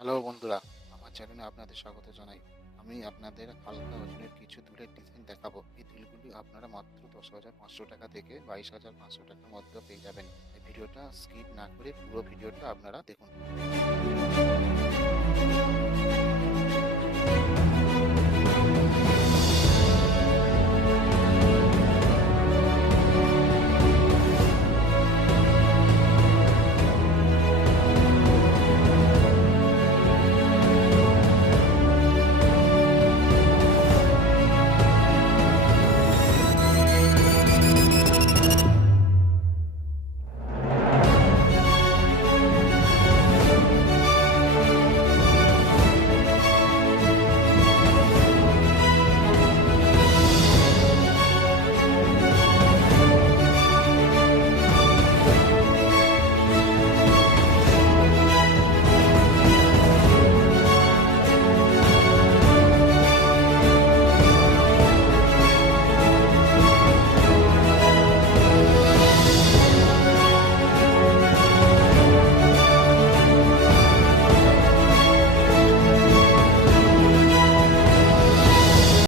Hello বন্ধুরা, আমার চ্যানেলে আপনাদের স্বাগত জানাই। আমি আপনাদের হালকা ওজনের কিছু দুলের ডিজাইন দেখাবো। এই দুলগুলি আপনারা মাত্র দশ হাজার পাঁচশো টাকা থেকে বাইশ হাজার পাঁচশো টাকার মধ্যে পেয়ে যাবেন। এই ভিডিওটা স্কিপ না করে পুরো ভিডিওটা আপনারা দেখুন।